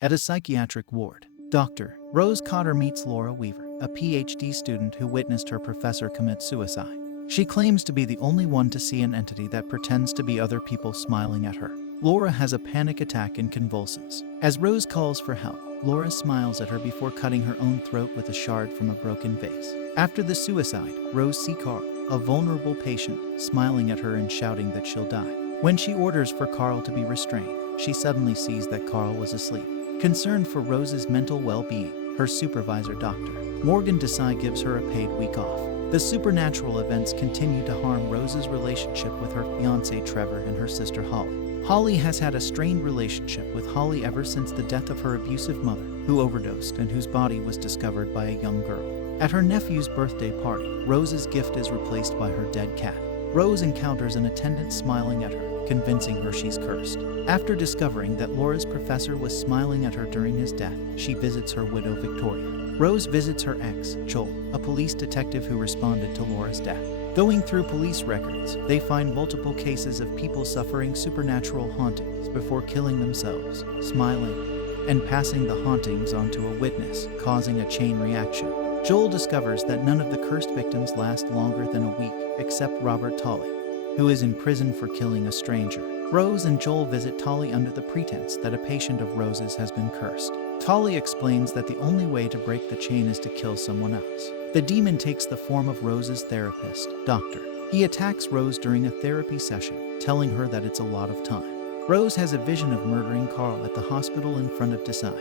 At a psychiatric ward, Dr. Rose Cotter meets Laura Weaver, a PhD student who witnessed her professor commit suicide. She claims to be the only one to see an entity that pretends to be other people smiling at her. Laura has a panic attack and convulses. As Rose calls for help, Laura smiles at her before cutting her own throat with a shard from a broken vase. After the suicide, Rose sees Carl, a vulnerable patient, smiling at her and shouting that she'll die. When she orders for Carl to be restrained, she suddenly sees that Carl was asleep. Concerned for Rose's mental well-being, her supervisor, Dr. Morgan Desai, gives her a paid week off. The supernatural events continue to harm Rose's relationship with her fiancé Trevor and her sister Holly. Holly has had a strained relationship with Holly ever since the death of her abusive mother, who overdosed and whose body was discovered by a young girl. At her nephew's birthday party, Rose's gift is replaced by her dead cat. Rose encounters an attendant smiling at her, convincing her she's cursed. After discovering that Laura's professor was smiling at her during his death, she visits her widow Victoria. Rose visits her ex, Joel, a police detective who responded to Laura's death. Going through police records, they find multiple cases of people suffering supernatural hauntings before killing themselves, smiling, and passing the hauntings on to a witness, causing a chain reaction. Joel discovers that none of the cursed victims last longer than a week, except Robert Tolley, who is in prison for killing a stranger. Rose and Joel visit Tolley under the pretense that a patient of Rose's has been cursed. Tolley explains that the only way to break the chain is to kill someone else. The demon takes the form of Rose's therapist, Doctor. He attacks Rose during a therapy session, telling her that it's a lot of time. Rose has a vision of murdering Carl at the hospital in front of Desai,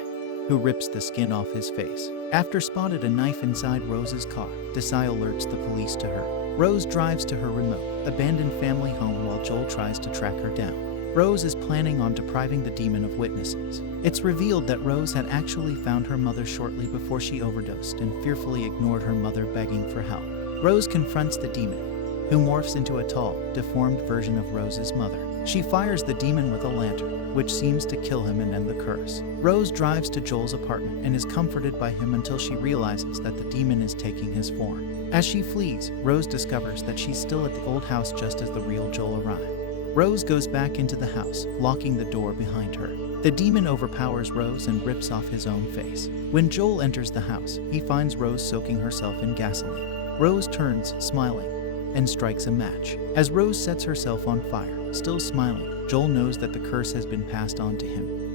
who rips the skin off his face. After spotted a knife inside Rose's car, Desai alerts the police to her. Rose drives to her remote, abandoned family home while Joel tries to track her down. Rose is planning on depriving the demon of witnesses. It's revealed that Rose had actually found her mother shortly before she overdosed and fearfully ignored her mother begging for help. Rose confronts the demon, who morphs into a tall, deformed version of Rose's mother. She fires the demon with a lantern, which seems to kill him and end the curse. Rose drives to Joel's apartment and is comforted by him until she realizes that the demon is taking his form. As she flees, Rose discovers that she's still at the old house just as the real Joel arrives. Rose goes back into the house, locking the door behind her. The demon overpowers Rose and rips off his own face. When Joel enters the house, he finds Rose soaking herself in gasoline. Rose turns, smiling, and strikes a match. As Rose sets herself on fire, still smiling, Joel knows that the curse has been passed on to him.